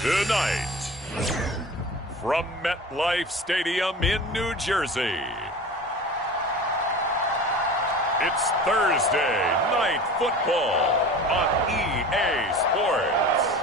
Tonight, from MetLife Stadium in New Jersey, it's Thursday Night Football on EA Sports.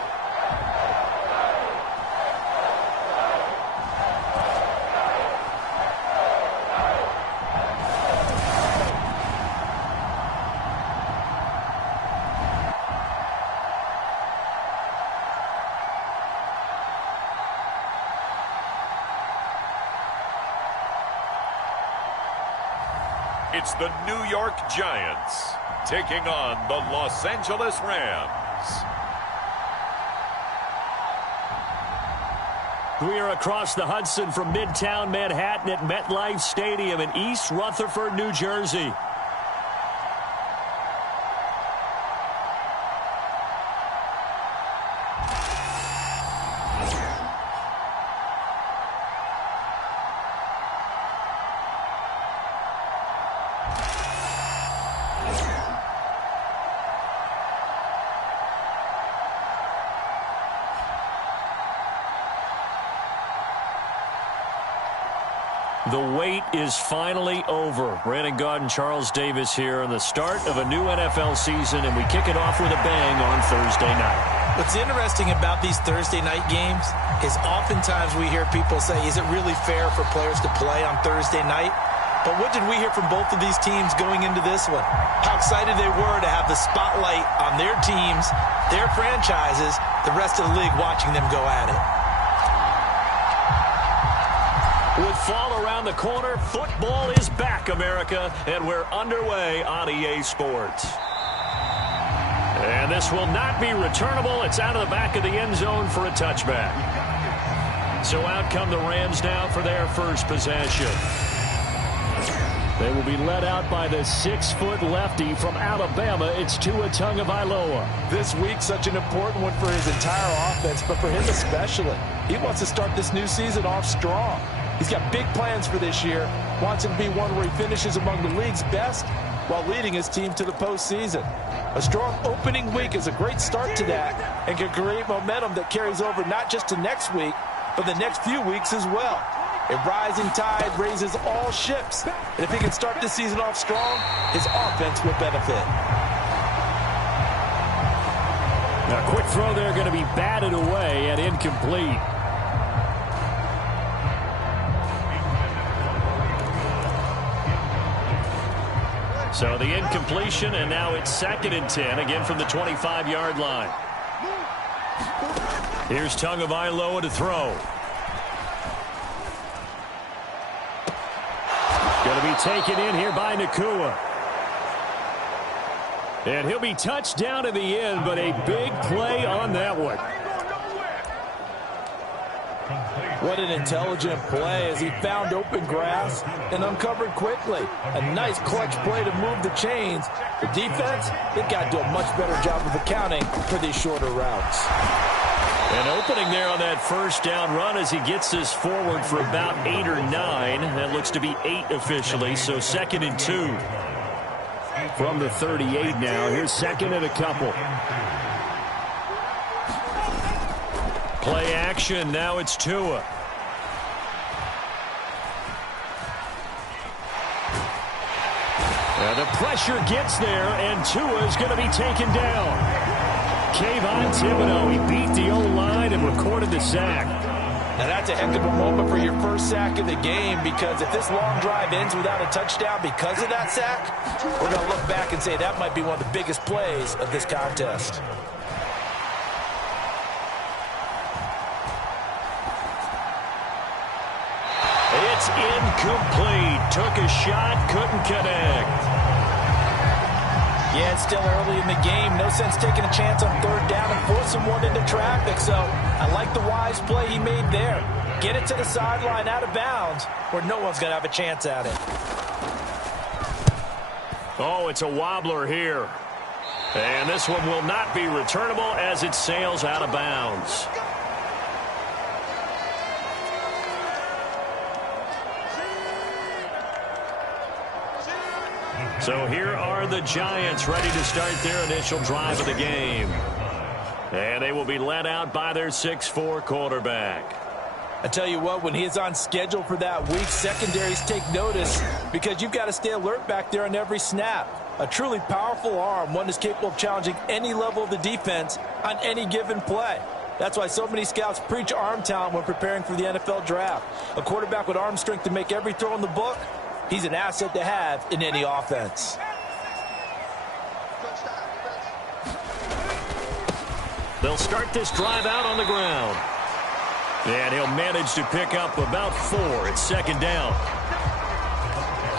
It's the New York Giants taking on the Los Angeles Rams. We are across the Hudson from Midtown Manhattan at MetLife Stadium in East Rutherford, New Jersey. The wait is finally over. Brandon Gaud and Charles Davis here on the start of a new NFL season, and we kick it off with a bang on Thursday night. What's interesting about these Thursday night games is oftentimes we hear people say, is it really fair for players to play on Thursday night? But what did we hear from both of these teams going into this one? How excited they were to have the spotlight on their teams, their franchises, the rest of the league watching them go at it. With fall around the corner, football is back, America, and we're underway on EA Sports. And this will not be returnable. It's out of the back of the end zone for a touchback. So out come the Rams now for their first possession. They will be led out by the 6-foot lefty from Alabama. It's Tua Tagovailoa. This week, such an important one for his entire offense, but for him especially. He wants to start this new season off strong. He's got big plans for this year, wants it to be one where he finishes among the league's best while leading his team to the postseason. A strong opening week is a great start to that and can create momentum that carries over not just to next week, but the next few weeks as well. A rising tide raises all ships, and if he can start this season off strong, his offense will benefit. Now, quick throw there going to be batted away and incomplete. So the incompletion, and now it's 2nd and 10, again from the 25-yard line. Here's Tagovailoa to throw. Going to be taken in here by Nakua. And he'll be touched down in the end, but a big play on that one. What an intelligent play as he found open grass and uncovered quickly. A nice clutch play to move the chains. The defense, they've got to do a much better job of accounting for these shorter routes. An opening there on that first down run as he gets this forward for about 8 or 9. That looks to be 8 officially, so 2nd and 2. From the 38 now. Here's 2nd and a couple. Play action. Now it's Tua. And the pressure gets there, and Tua is going to be taken down. Kayvon Thibodeau, he beat the O-line and recorded the sack. Now that's a heck of a moment for your first sack of the game, because if this long drive ends without a touchdown because of that sack, we're going to look back and say that might be one of the biggest plays of this contest. It's incomplete. Took a shot, couldn't connect. Yeah, it's still early in the game. No sense taking a chance on 3rd down and forcing one into traffic. So I like the wise play he made there. Get it to the sideline out of bounds where no one's going to have a chance at it. Oh, it's a wobbler here. And this one will not be returnable as it sails out of bounds. So here are the Giants ready to start their initial drive of the game. And they will be led out by their 6'4" quarterback. I tell you what, when he is on schedule for that week, secondaries take notice because you've got to stay alert back there on every snap. A truly powerful arm, one that's capable of challenging any level of the defense on any given play. That's why so many scouts preach arm talent when preparing for the NFL draft. A quarterback with arm strength to make every throw in the book, he's an asset to have in any offense. They'll start this drive out on the ground. And he'll manage to pick up about 4. It's second down.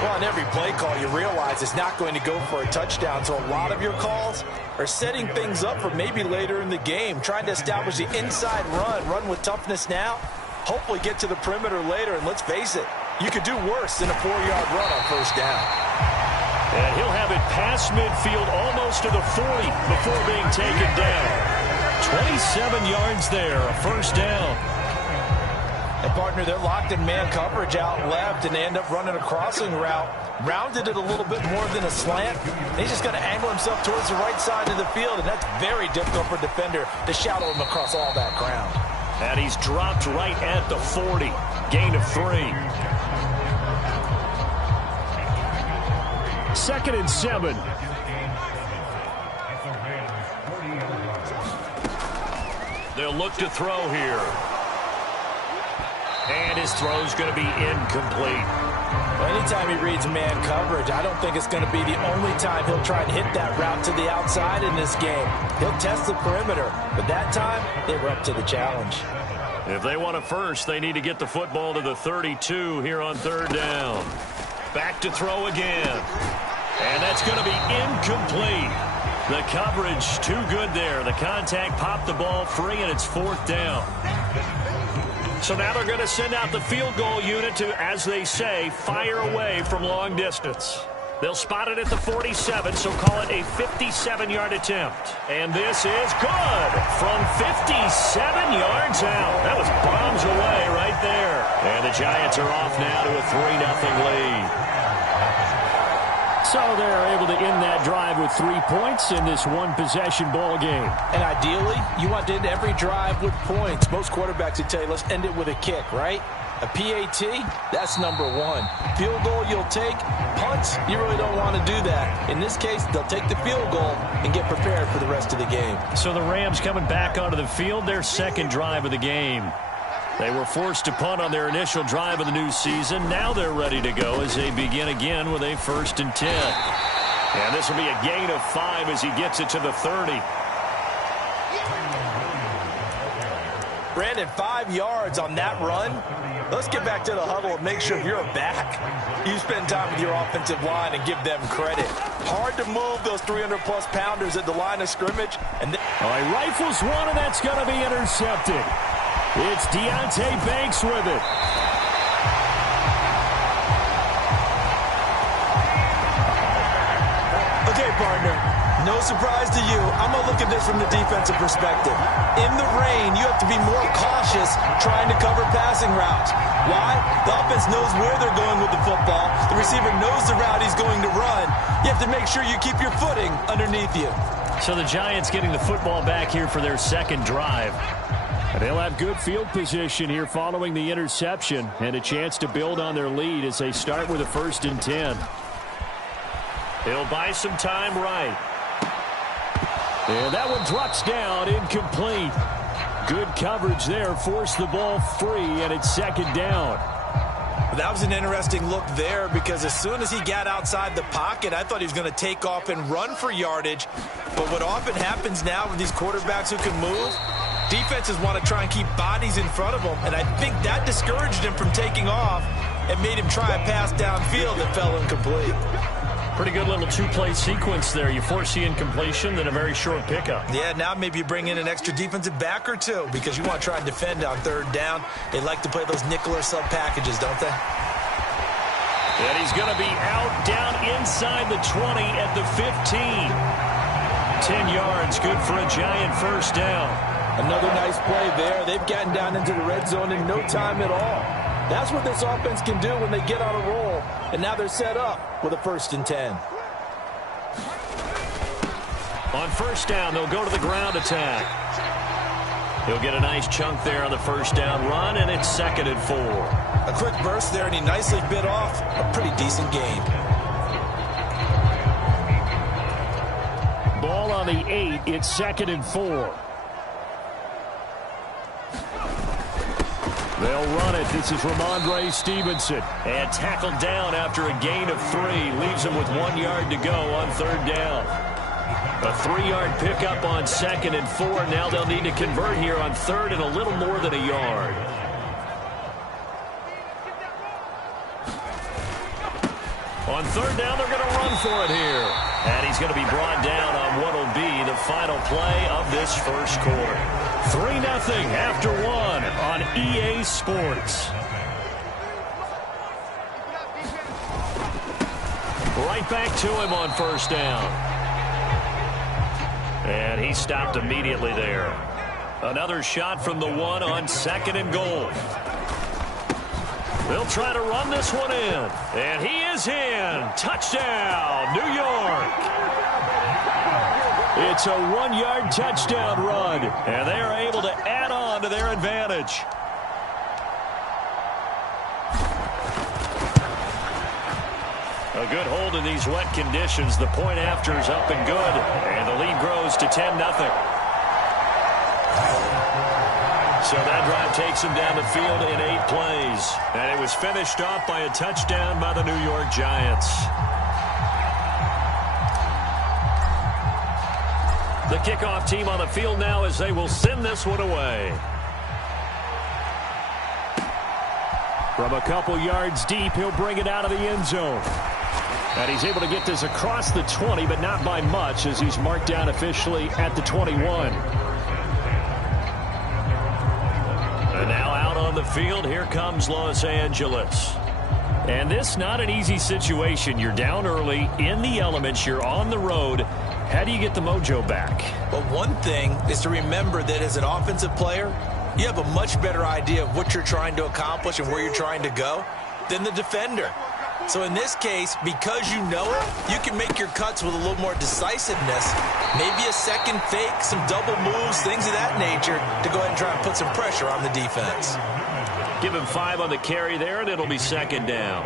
Well, on every play call, you realize it's not going to go for a touchdown, so a lot of your calls are setting things up for maybe later in the game, trying to establish the inside run with toughness now, hopefully get to the perimeter later, and let's face it, you could do worse than a 4-yard run on first down. And he'll have it past midfield almost to the 40 before being taken down. 27 yards there, a first down. And partner, they're locked in man coverage out left, and they end up running a crossing route. Rounded it a little bit more than a slant. He's just going to angle himself towards the right side of the field, and that's very difficult for a defender to shadow him across all that ground. And he's dropped right at the 40. Gain of 3. 2nd and 7. They'll look to throw here. And his throw's going to be incomplete. Well, anytime he reads man coverage, I don't think it's going to be the only time he'll try and hit that route to the outside in this game. He'll test the perimeter, but that time, they were up to the challenge. If they want a first, they need to get the football to the 32 here on third down. Back to throw again. And that's going to be incomplete. The coverage too good there. The contact popped the ball free, and it's 4th down. So now they're going to send out the field goal unit to, as they say, fire away from long distance. They'll spot it at the 47, so call it a 57-yard attempt. And this is good from 57 yards out. That was bombs away right there. And the Giants are off now to a 3-0 lead. So they're able to end that drive with 3 points in this one-possession ball game. And ideally, you want to end every drive with points. Most quarterbacks would tell you, let's end it with a kick, right? A PAT, that's number 1. Field goal you'll take. Punts, you really don't want to do that. In this case, they'll take the field goal and get prepared for the rest of the game. So the Rams coming back onto the field, their second drive of the game. They were forced to punt on their initial drive of the new season. Now they're ready to go as they begin again with a 1st and 10. And this will be a gain of 5 as he gets it to the 30. Brandon, 5 yards on that run. Let's get back to the huddle and make sure you're back. You spend time with your offensive line and give them credit. Hard to move those 300-plus pounders at the line of scrimmage. And all right, rifles one, and that's going to be intercepted. It's Deontay Banks with it. Okay, partner, no surprise to you. I'm going to look at this from the defensive perspective. In the rain, you have to be more cautious trying to cover passing routes. Why? The offense knows where they're going with the football. The receiver knows the route he's going to run. You have to make sure you keep your footing underneath you. So the Giants getting the football back here for their second drive. And they'll have good field position here following the interception and a chance to build on their lead as they start with a 1st and 10. They'll buy some time right. And that one drops down, incomplete. Good coverage there, forced the ball free, and it's second down. That was an interesting look there because as soon as he got outside the pocket, I thought he was going to take off and run for yardage. But what often happens now with these quarterbacks who can move, defenses want to try and keep bodies in front of them, and I think that discouraged him from taking off and made him try a pass downfield that fell incomplete. Pretty good little 2-play sequence there. You force the incompletion, then a very short pickup. Yeah, now maybe you bring in an extra defensive back or two because you want to try and defend on third down. They like to play those nickel or sub packages, don't they? And he's going to be out down inside the 20 at the 15. 10 yards, good for a Giant first down. Another nice play there. They've gotten down into the red zone in no time at all. That's what this offense can do when they get on a roll. And now they're set up with a 1st and 10. On first down, they'll go to the ground attack. He'll get a nice chunk there on the first down run, and it's 2nd and 4. A quick burst there, and he nicely bit off a pretty decent gain. Ball on the 8. It's 2nd and 4. They'll run it. This is Ramondre Stevenson. And tackled down after a gain of 3. Leaves him with 1 yard to go on 3rd down. A 3-yard pickup on 2nd and 4. Now they'll need to convert here on 3rd and a little more than a yard. On 3rd down, they're going to run for it here. And he's going to be brought down on what will be the final play of this first quarter. 3-0 after 1 on EA Sports. Right back to him on first down. And he stopped immediately there. Another shot from the 1 on 2nd and goal. They'll try to run this one in. And he is in. Touchdown, New York. It's a 1-yard touchdown run. And they are able to add on to their advantage. A good hold in these wet conditions. The point after is up and good. And the lead grows to 10-0. So that drive takes him down the field in 8 plays. And it was finished off by a touchdown by the New York Giants. The kickoff team on the field now as they will send this one away. From a couple yards deep, he'll bring it out of the end zone. And he's able to get this across the 20, but not by much, as he's marked down officially at the 21. And now out on the field, here comes Los Angeles. And this not an easy situation. You're down early, in the elements, you're on the road. How do you get the mojo back? Well, one thing is to remember that as an offensive player, you have a much better idea of what you're trying to accomplish and where you're trying to go than the defender. So in this case, because you know it, you can make your cuts with a little more decisiveness. Maybe a second fake, some double moves, things of that nature to go ahead and try and put some pressure on the defense. Give him 5 on the carry there, and it'll be 2nd down.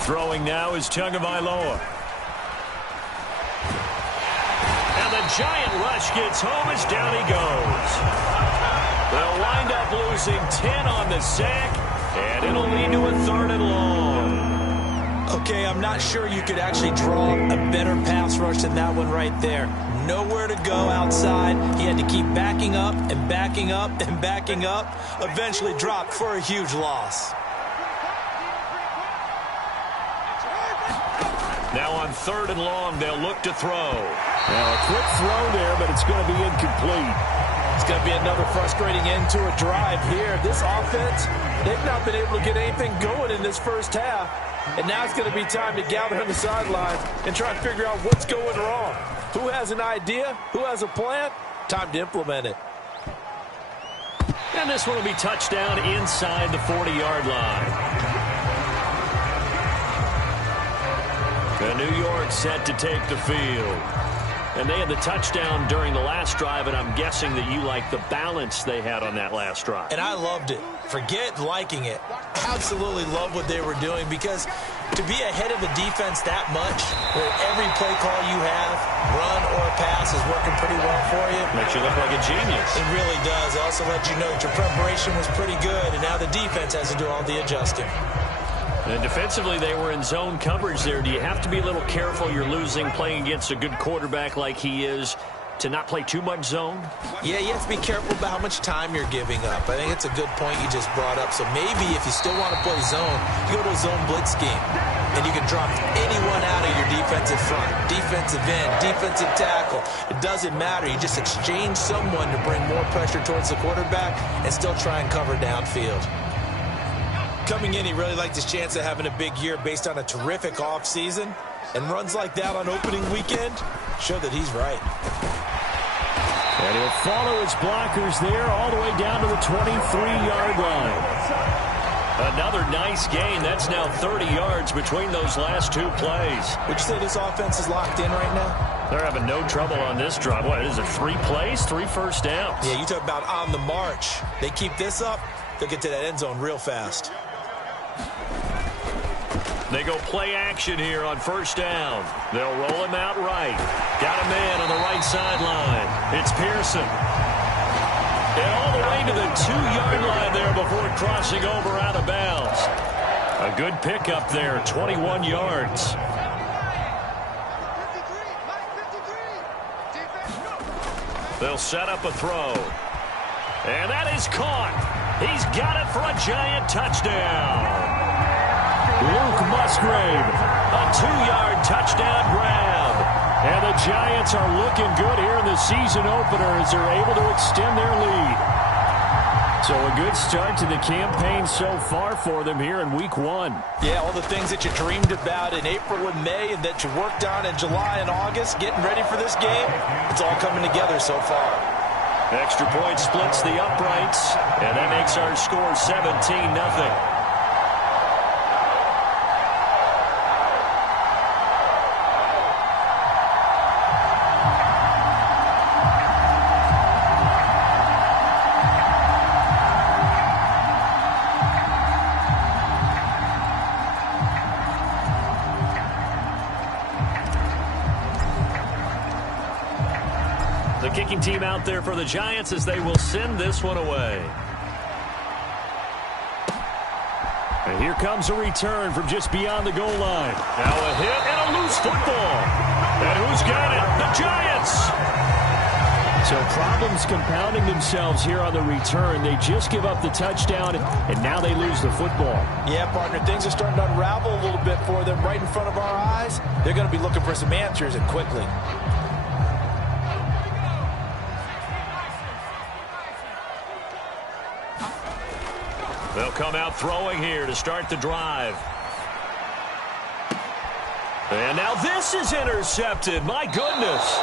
Throwing now is Tagovailoa. And the giant rush gets home as down he goes. They'll wind up losing 10 on the sack, and it'll lead to a 3rd and long. Okay, I'm not sure you could actually draw a better pass rush than that one right there. Nowhere to go outside. He had to keep backing up and backing up and backing up. Eventually dropped for a huge loss. Now on 3rd and long, they'll look to throw. Now a quick throw there, but it's going to be incomplete. It's going to be another frustrating end to a drive here. This offense, they've not been able to get anything going in this first half. And now it's going to be time to gather on the sidelines and try and figure out what's going wrong. Who has an idea? Who has a plan? Time to implement it. And this one will be touchdown inside the 40-yard line. The New York set to take the field. And they had the touchdown during the last drive, and I'm guessing that you like the balance they had on that last drive. And I loved it. Forget liking it. Absolutely love what they were doing, because to be ahead of the defense that much, where every play call you have, run or pass, is working pretty well for you. Makes you look like a genius. It really does. It also lets you know that your preparation was pretty good, and now the defense has to do all the adjusting. And defensively, they were in zone coverage there. Do you have to be a little careful? You're losing, playing against a good quarterback like he is, to not play too much zone? Yeah, you have to be careful about how much time you're giving up. I think it's a good point you just brought up. So maybe if you still want to play zone, you go to a zone blitz scheme, and you can drop anyone out of your defensive front, defensive end, defensive tackle. It doesn't matter. You just exchange someone to bring more pressure towards the quarterback and still try and cover downfield. Coming in, he really liked his chance of having a big year based on a terrific offseason. And runs like that on opening weekend show that he's right. And he'll follow his blockers there all the way down to the 23-yard line. Another nice gain. That's now 30 yards between those last two plays. Would you say this offense is locked in right now? They're having no trouble on this drive. What is it, 3 plays, 3 first downs? Yeah, you talk about on the march. They keep this up, they'll get to that end zone real fast. They go play action here on first down. They'll roll him out right. Got a man on the right sideline. It's Pearson. And all the way to the 2-yard line there before crossing over out of bounds. A good pickup there, 21 yards. They'll set up a throw. And that is caught. He's got it for a giant touchdown. Luke Musgrave, a 2-yard touchdown grab. And the Giants are looking good here in the season opener as they're able to extend their lead. So a good start to the campaign so far for them here in Week 1. Yeah, all the things that you dreamed about in April and May and that you worked on in July and August, getting ready for this game, it's all coming together so far. Extra point splits the uprights, and that makes our score 17-0. The kicking team out there for the Giants as they will send this one away. And here comes a return from just beyond the goal line. Now a hit and a loose football. And who's got it? The Giants! So problems compounding themselves here on the return. They just give up the touchdown, and now they lose the football. Yeah, partner, things are starting to unravel a little bit for them right in front of our eyes. They're going to be looking for some answers, and quickly. They'll come out throwing here to start the drive. And now this is intercepted. My goodness.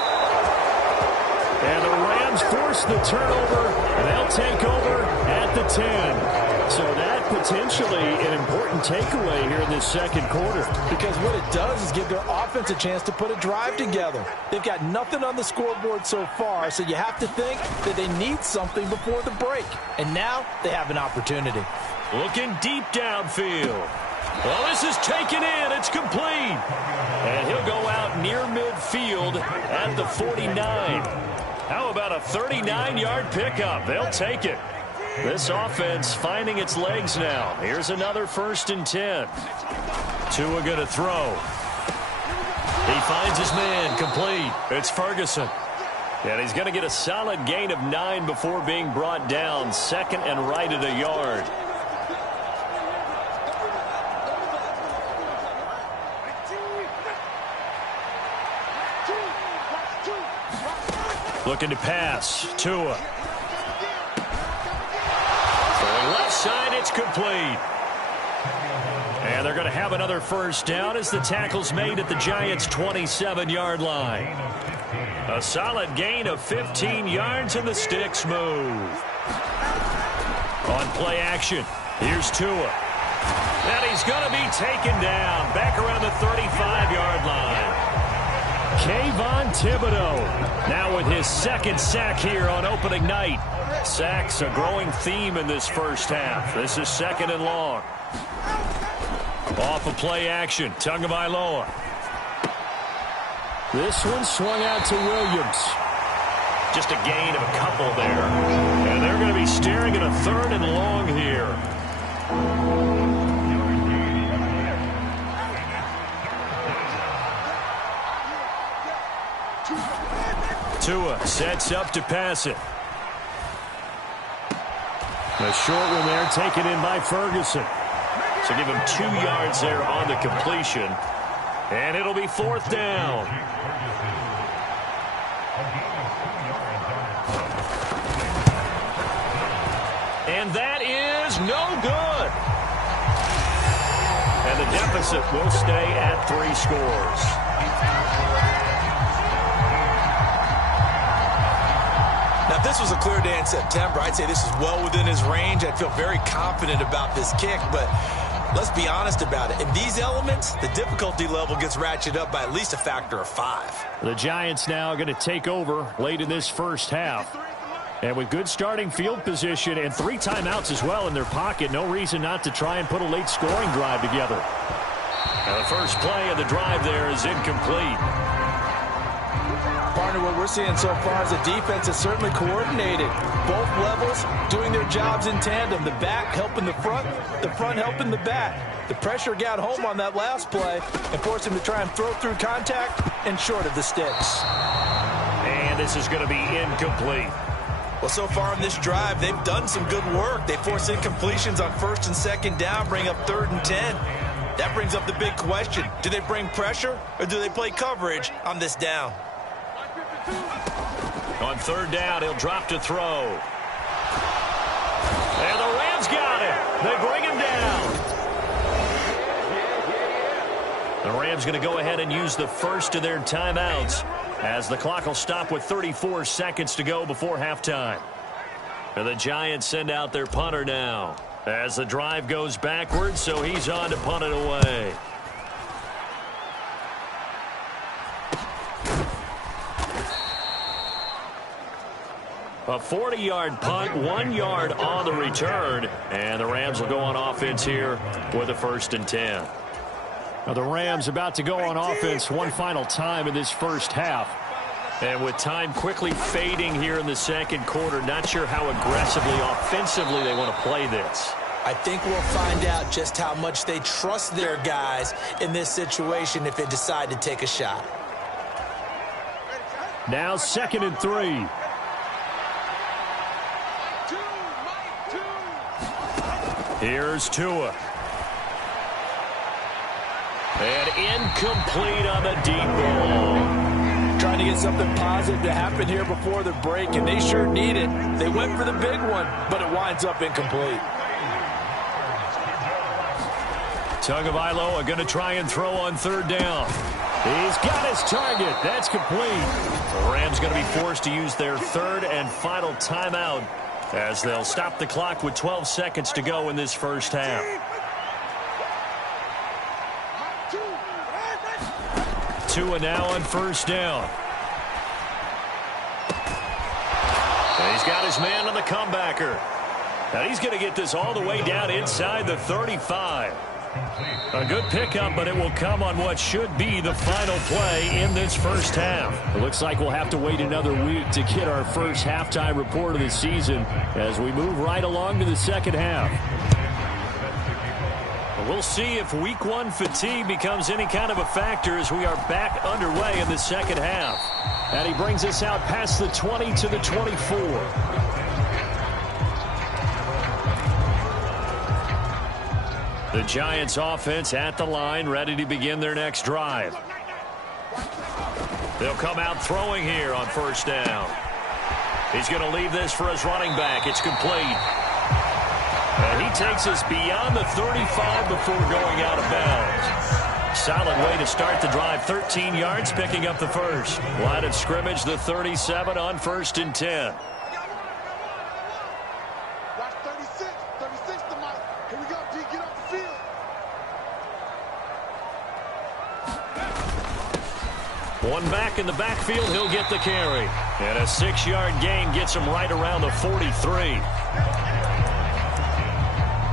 And the Rams force the turnover, and they'll take over at the 10. So that potentially an important takeaway here in this second quarter. Because what it does is give their offense a chance to put a drive together. They've got nothing on the scoreboard so far, so you have to think that they need something before the break. And now they have an opportunity. Looking deep downfield. Well, this is taken in. It's complete. And he'll go out near midfield at the 49. How about a 39-yard pickup? They'll take it. This offense finding its legs now. Here's another 1st and 10. Tua going to throw. He finds his man complete. It's Ferguson. And he's going to get a solid gain of 9 before being brought down. 2nd and right at a yard. Looking to pass. Tua. Throwing left side, it's complete. And they're going to have another 1st down as the tackle's made at the Giants' 27-yard line. A solid gain of 15 yards and the sticks move. On play action, here's Tua. And he's going to be taken down back around the 35-yard line. Kayvon Thibodeau now with his 2nd sack here on opening night. Sacks a growing theme in this first half. This is 2nd and long. Off of play action, Tagovailoa. This one swung out to Williams. Just a gain of a couple there. And they're going to be staring at a 3rd and long here. Tua sets up to pass it. A short one there taken in by Ferguson. So give him 2 yards there on the completion. And it'll be 4th down. And that is no good. And the deficit will stay at 3 scores. Now, If this was a clear day in September, I'd say this is well within his range. I'd feel very confident about this kick, but let's be honest about it. In these elements, the difficulty level gets ratcheted up by at least a factor of 5. The Giants now going to take over late in this first half. And with good starting field position and 3 timeouts as well in their pocket, no reason not to try and put a late scoring drive together. And the first play of the drive there is incomplete. Partner, what we're seeing so far is the defense is certainly coordinated. Both levels doing their jobs in tandem. The back helping the front helping the back. The pressure got home on that last play and forced him to try and throw through contact and short of the sticks. And this is going to be incomplete. Well, so far in this drive, they've done some good work. They force incompletions on 1st and 2nd down, bring up 3rd and 10. That brings up the big question. Do they bring pressure or do they play coverage on this down? On 3rd down, he'll drop to throw. And the Rams got it. They bring him down. The Rams going to go ahead and use the first of their timeouts as the clock will stop with 34 seconds to go before halftime. And the Giants send out their punter now as the drive goes backwards, so he's on to punt it away. A 40-yard punt, 1 yard on the return, and the Rams will go on offense here with a 1st and 10. Now the Rams about to go on offense one final time in this first half. And with time quickly fading here in the 2nd quarter, not sure how aggressively, offensively they want to play this. I think we'll find out just how much they trust their guys in this situation if they decide to take a shot. Now 2nd and 3. Here's Tua. And incomplete on the deep ball. Trying to get something positive to happen here before the break, and they sure need it. They went for the big one, but it winds up incomplete. Tagovailoa are going to try and throw on 3rd down. He's got his target. That's complete. The Rams going to be forced to use their 3rd and final timeout as they'll stop the clock with 12 seconds to go in this first half. Tua now on 1st down. And he's got his man on the comebacker. Now he's going to get this all the way down inside the 35. A good pickup, but it will come on what should be the final play in this first half. It looks like we'll have to wait another week to get our first halftime report of the season as we move right along to the 2nd half. We'll see if week 1 fatigue becomes any kind of a factor as we are back underway in the 2nd half. And he brings us out past the 20 to the 24. The Giants offense at the line, ready to begin their next drive. They'll come out throwing here on 1st down. He's going to leave this for his running back. It's complete. And he takes us beyond the 35 before going out of bounds. Solid way to start the drive. 13 yards, picking up the first. Line of scrimmage, the 37 on 1st and 10. Watch 36 to Mike. Here we go, D, get off the field. One back in the backfield, he'll get the carry. And a 6-yard gain gets him right around the 43.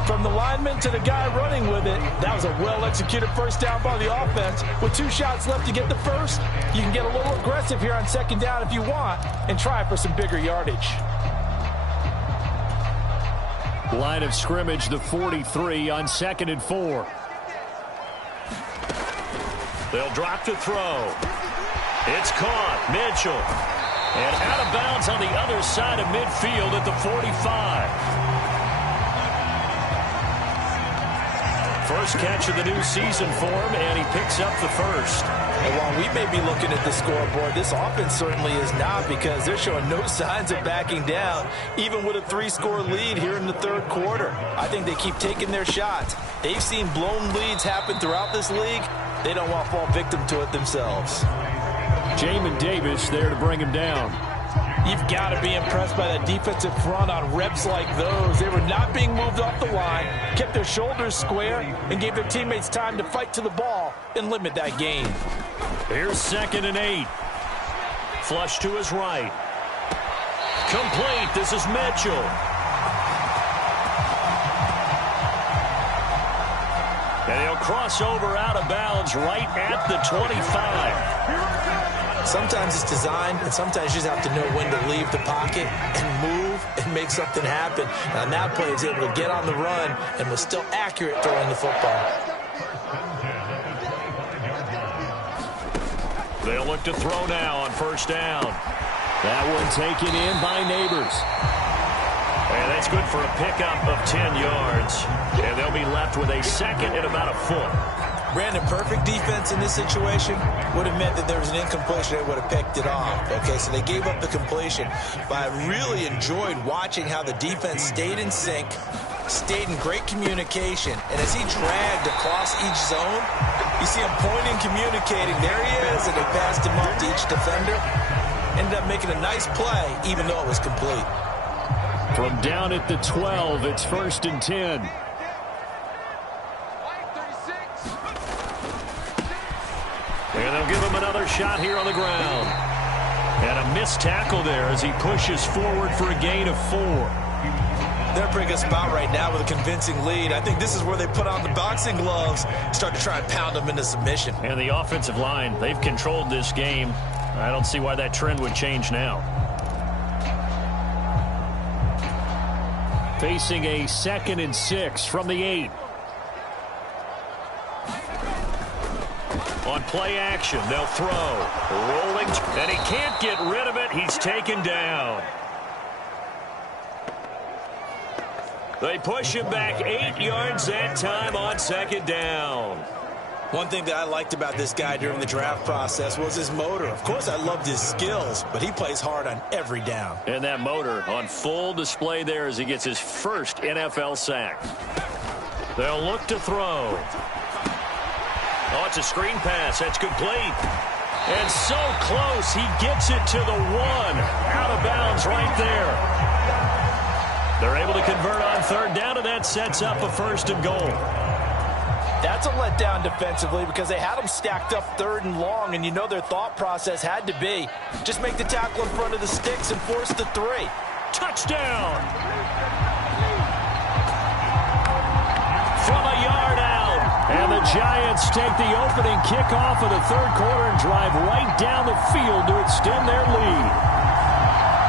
From the lineman to the guy running with it, that was a well-executed 1st down by the offense. With 2 shots left to get the first, you can get a little aggressive here on 2nd down if you want and try for some bigger yardage. Line of scrimmage, the 43 on 2nd and 4. They'll drop to throw. It's caught. Mitchell. And out of bounds on the other side of midfield at the 45. First catch of the new season for him, and he picks up the first. And while we may be looking at the scoreboard, this offense certainly is not, because they're showing no signs of backing down, even with a 3-score lead here in the 3rd quarter. I think they keep taking their shots. They've seen blown leads happen throughout this league. They don't want to fall victim to it themselves. Jamin Davis there to bring him down. You've got to be impressed by that defensive front on reps like those. They were not being moved off the line, kept their shoulders square, and gave their teammates time to fight to the ball and limit that gain. Here's 2nd and 8. Flush to his right. Complete. This is Mitchell. And he'll cross over out of bounds right at the 25. Sometimes it's designed, and sometimes you just have to know when to leave the pocket and move and make something happen. And on that play, he's able to get on the run and was still accurate throwing the football. They'll look to throw now on 1st down. That one taken in by Neighbors. And that's good for a pickup of 10 yards. And they'll be left with a 2nd and about a foot. Brandon, perfect defense in this situation would have meant that there was an incompletion. They would have picked it off. Okay, so they gave up the completion. But I really enjoyed watching how the defense stayed in sync, stayed in great communication. And as he dragged across each zone, you see him pointing, communicating. There he is, and they passed him up to each defender. Ended up making a nice play, even though it was complete. From down at the 12, it's 1st and 10. And they'll give him another shot here on the ground. And a missed tackle there as he pushes forward for a gain of 4. They're in a pretty good spot right now with a convincing lead. I think this is where they put on the boxing gloves, start to try and pound them into submission. And the offensive line, they've controlled this game. I don't see why that trend would change now. Facing a 2nd and 6 from the 8. On play action, they'll throw. Rolling, and he can't get rid of it. He's taken down. They push him back 8 yards that time on 2nd down. One thing that I liked about this guy during the draft process was his motor. Of course, I loved his skills, but he plays hard on every down. And that motor on full display there as he gets his first NFL sack. They'll look to throw. Oh, it's a screen pass. That's complete. And so close. He gets it to the 1. Out of bounds right there. They're able to convert on 3rd down, and that sets up a 1st and goal. That's a letdown defensively because they had them stacked up 3rd and long, and you know their thought process had to be just make the tackle in front of the sticks and force the 3. Touchdown! From a yard out. And the Giants take the opening kickoff of the 3rd quarter and drive right down the field to extend their lead.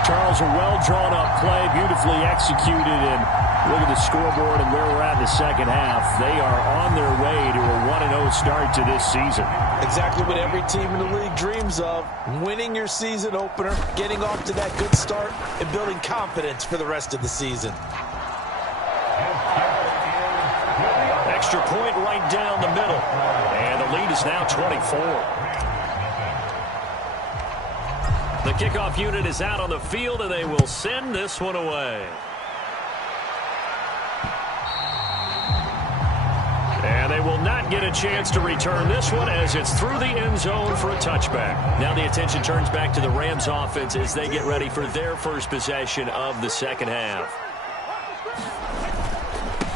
Charles, a well-drawn-up play, beautifully executed, and look at the scoreboard and where we're at in the 2nd half. They are on their way to a 1-0 start to this season. Exactly what every team in the league dreams of, winning your season opener, getting off to that good start, and building confidence for the rest of the season. Extra point right down the middle. And the lead is now 24. The kickoff unit is out on the field, and they will send this one away. And they will not get a chance to return this one as it's through the end zone for a touchback. Now the attention turns back to the Rams offense as they get ready for their first possession of the 2nd half.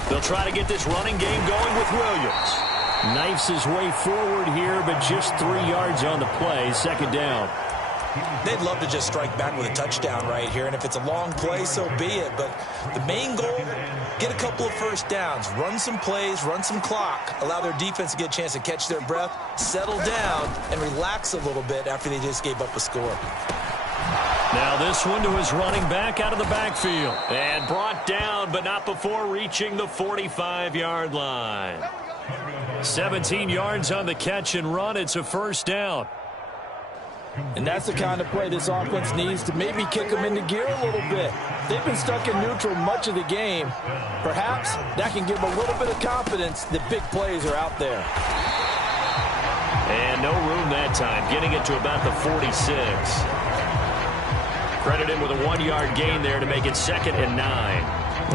They'll try to get this running game going with Williams. Knifes his way forward here, but just 3 yards on the play. 2nd down. They'd love to just strike back with a touchdown right here, and if it's a long play, so be it. But the main goal, get a couple of 1st downs, run some plays, run some clock, allow their defense to get a chance to catch their breath, settle down, and relax a little bit after they just gave up a score. Now this one to his running back out of the backfield. And brought down, but not before reaching the 45-yard line. 17 yards on the catch and run. It's a 1st down. And that's the kind of play this offense needs to maybe kick them into gear a little bit. They've been stuck in neutral much of the game. Perhaps that can give them a little bit of confidence that big plays are out there. And no room that time, getting it to about the 46. Credit him with a 1-yard gain there to make it 2nd and 9.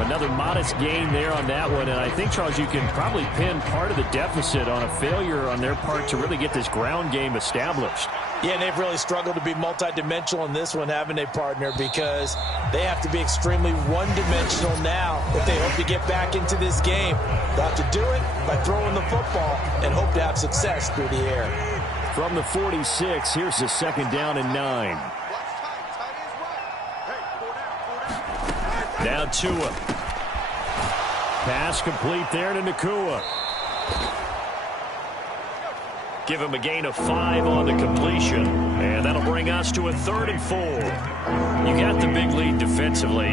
Another modest gain there on that one, and I think, Charles, you can probably pin part of the deficit on a failure on their part to really get this ground game established. Yeah, and they've really struggled to be multidimensional in this one, haven't they, partner? Because they have to be extremely one-dimensional now if they hope to get back into this game. They'll have to do it by throwing the football and hope to have success through the air. From the 46, here's the 2nd down and 9. Now Tua. Pass complete there to Nakua. Give him a gain of 5 on the completion. And that'll bring us to a 3rd and 4. You got the big lead defensively.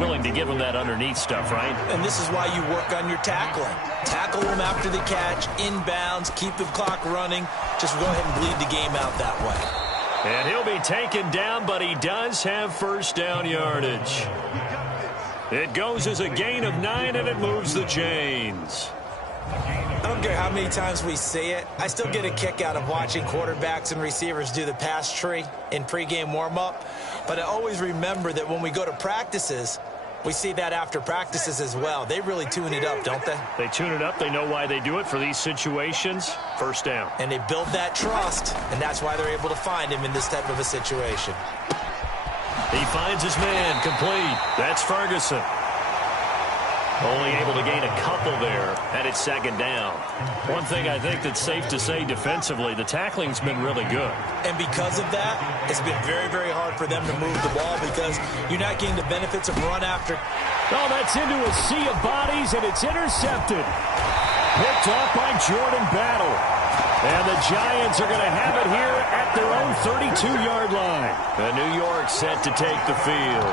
Willing to give him that underneath stuff, right? And this is why you work on your tackling. Tackle them after the catch, inbounds, keep the clock running. Just go ahead and bleed the game out that way. And he'll be taken down, but he does have first down yardage. It goes as a gain of 9, and it moves the chains. I don't care how many times we see it. I still get a kick out of watching quarterbacks and receivers do the pass tree in pregame warm-up. But I always remember that when we go to practices, we see that after practices as well. They really tune it up, don't they? They tune it up. They know why they do it for these situations. First down. And they build that trust, and that's why they're able to find him in this type of a situation. He finds his man complete. That's Ferguson. Only able to gain a couple there, and it's 2nd down. One thing I think that's safe to say defensively, the tackling's been really good. And because of that, it's been very, very hard for them to move the ball because you're not getting the benefits of run after. Oh, that's into a sea of bodies, and it's intercepted. Picked off by Jordan Battle. And the Giants are going to have it here at their own 32-yard line. And New York set to take the field.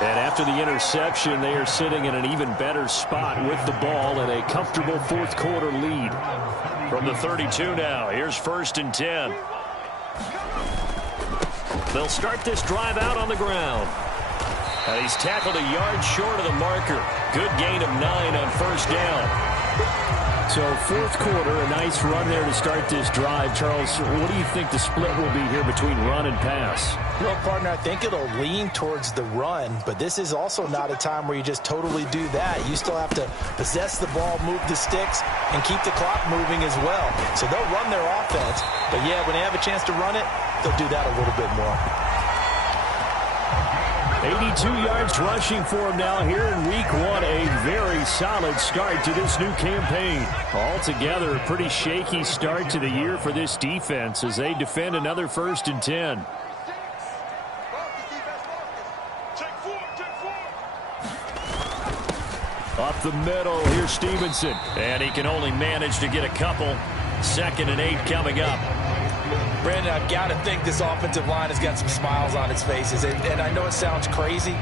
And after the interception, they are sitting in an even better spot with the ball and a comfortable 4th quarter lead. From the 32 now, here's 1st and 10. They'll start this drive out on the ground. And he's tackled a yard short of the marker. Good gain of 9 on 1st down. So 4th quarter, a nice run there to start this drive. Charles, what do you think the split will be here between run and pass? Well, partner, I think it'll lean towards the run, but this is also not a time where you just totally do that. You still have to possess the ball, move the sticks, and keep the clock moving as well. So they'll run their offense, but yeah, when they have a chance to run it, they'll do that a little bit more. 82 yards rushing for him now here in week 1. A very solid start to this new campaign. Altogether, a pretty shaky start to the year for this defense as they defend another 1st and 10. Up the middle, here's Stevenson. And he can only manage to get a couple. 2nd and 8 coming up. Brandon, I've got to think this offensive line has got some smiles on its faces. And I know it sounds crazy,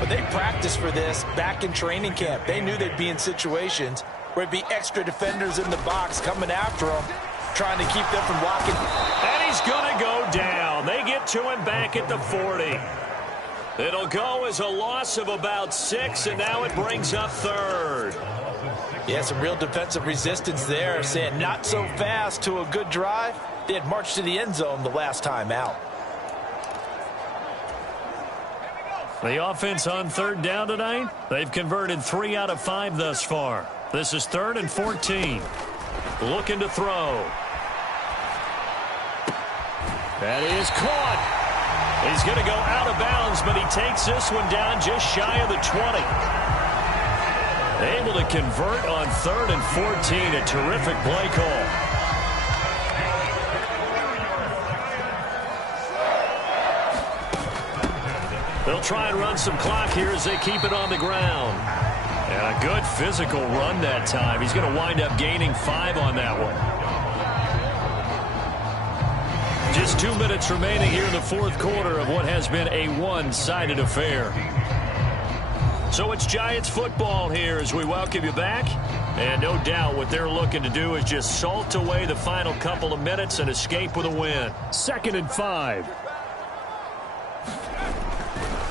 but they practiced for this back in training camp. They knew they'd be in situations where it'd be extra defenders in the box coming after them, trying to keep them from blocking. And he's going to go down. They get to him back at the 40. It'll go as a loss of about 6, and now it brings up 3rd. Yeah, some real defensive resistance there, saying not so fast to a good drive. They had marched to the end zone the last time out. The offense on 3rd down tonight, they've converted 3 out of 5 thus far. This is 3rd and 14. Looking to throw. That is caught. He's going to go out of bounds, but he takes this one down just shy of the 20. Able to convert on 3rd and 14. A terrific play call. They'll try and run some clock here as they keep it on the ground. And a good physical run that time. He's going to wind up gaining 5 on that one. Just 2 minutes remaining here in the 4th quarter of what has been a one-sided affair. So it's Giants football here as we welcome you back. And no doubt what they're looking to do is just salt away the final couple of minutes and escape with a win. 2nd and 5.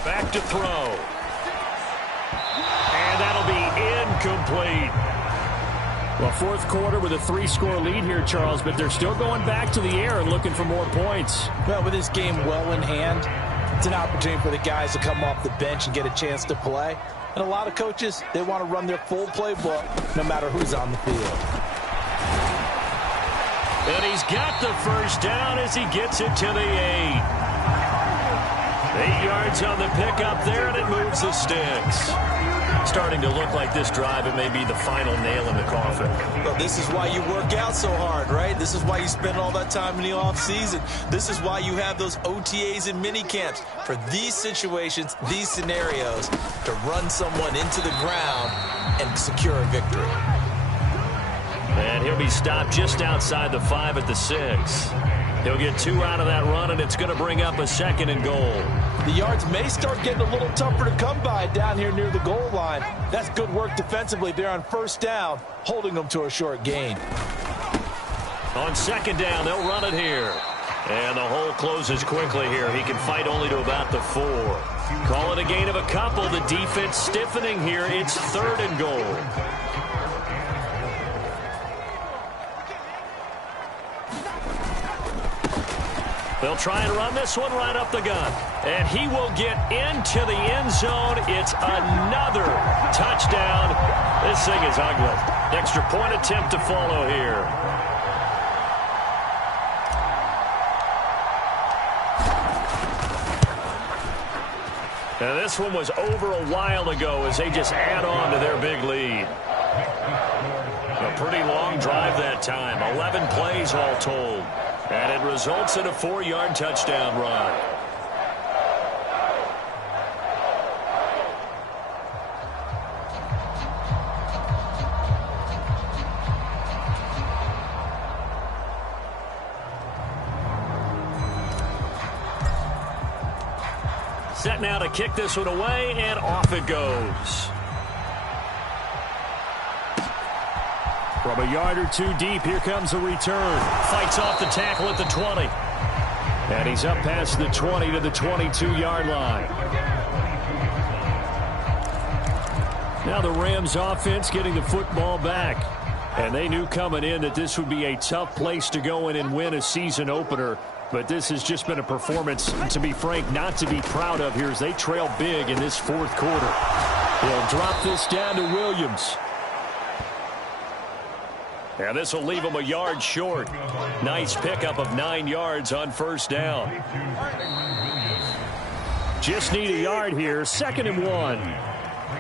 Back to throw. And that'll be incomplete. Well, 4th quarter with a 3-score lead here, Charles, but they're still going back to the air and looking for more points. Well, with this game well in hand, it's an opportunity for the guys to come off the bench and get a chance to play. And a lot of coaches, they want to run their full playbook no matter who's on the field. And he's got the first down as he gets it to the 8. 8 yards on the pickup there, and it moves the sticks. Starting to look like this drive, it may be the final nail in the coffin. Well, this is why you work out so hard, right? This is why you spend all that time in the offseason. This is why you have those OTAs and mini camps. For these situations, these scenarios, to run someone into the ground and secure a victory. And he'll be stopped just outside the 5 at the 6. He'll get 2 out of that run, and it's going to bring up a 2nd and goal. The yards may start getting a little tougher to come by down here near the goal line. That's good work defensively there on first down, holding them to a short gain. On 2nd down, they'll run it here. And the hole closes quickly here. He can fight only to about the 4. Call it a gain of a couple. The defense stiffening here. It's 3rd and goal. They'll try and run this one right up the gun. And he will get into the end zone. It's another touchdown. This thing is ugly. Extra point attempt to follow here. And this one was over a while ago as they just add on to their big lead. A pretty long drive that time. 11 plays all told. And it results in a 4-yard touchdown run. Set now to kick this one away, and off it goes. From a yard or 2 deep, here comes the return. Fights off the tackle at the 20. And he's up past the 20 to the 22-yard line. Now the Rams offense getting the football back. And they knew coming in that this would be a tough place to go in and win a season opener. But this has just been a performance, to be frank, not to be proud of here as they trail big in this 4th quarter. They'll drop this down to Williams. And this will leave him a yard short. Nice pickup of 9 yards on first down. Just need a yard here. 2nd and 1.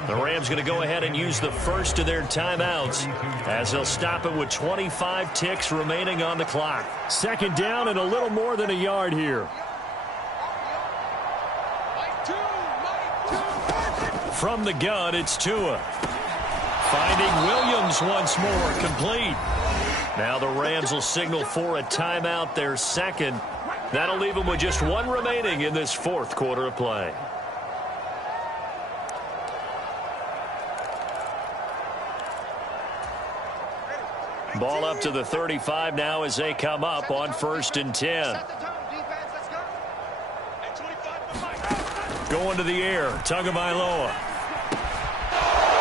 The Rams going to go ahead and use the first of their timeouts as they'll stop it with 25 ticks remaining on the clock. 2nd down and a little more than a yard here. From the gun, it's Tua. Finding Williams once more, complete. Now the Rams will signal for a timeout, their 2nd. That'll leave them with just 1 remaining in this 4th quarter of play. Ball up to the 35 now as they come up on 1st and 10. Going to the air, Tagovailoa.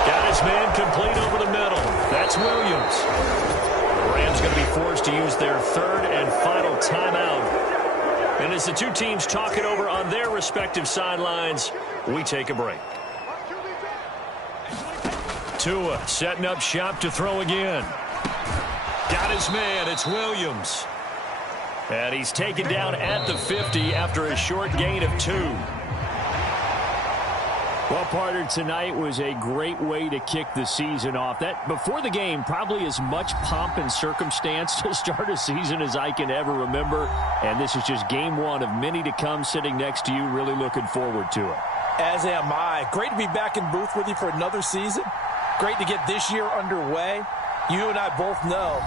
Got his man complete over the middle. That's Williams. The Rams going to be forced to use their 3rd and final timeout. And as the two teams talk it over on their respective sidelines, we take a break. Tua setting up shop to throw again. Got his man. It's Williams. And he's taken down at the 50 after a short gain of 2. Well, partner, tonight was a great way to kick the season off. That, before the game, probably as much pomp and circumstance to start a season as I can ever remember. And this is just game 1 of many to come sitting next to you. Really looking forward to it. As am I. Great to be back in booth with you for another season. Great to get this year underway. You and I both know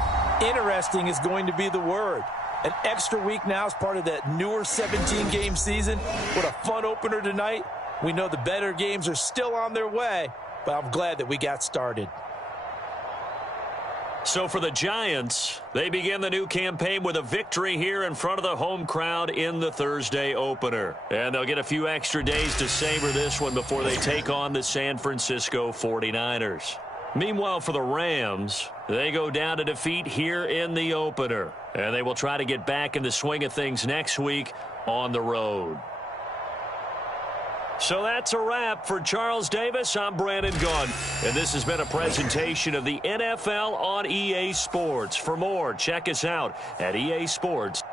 interesting is going to be the word. An extra week now as part of that newer 17-game season. What a fun opener tonight. We know the better games are still on their way, but I'm glad that we got started. So for the Giants, they begin the new campaign with a victory here in front of the home crowd in the Thursday opener. And they'll get a few extra days to savor this one before they take on the San Francisco 49ers. Meanwhile, for the Rams, they go down to defeat here in the opener. And they will try to get back in the swing of things next week on the road. So that's a wrap. For Charles Davis, I'm Brandon Gunn. And this has been a presentation of the NFL on EA Sports. For more, check us out at easports.com.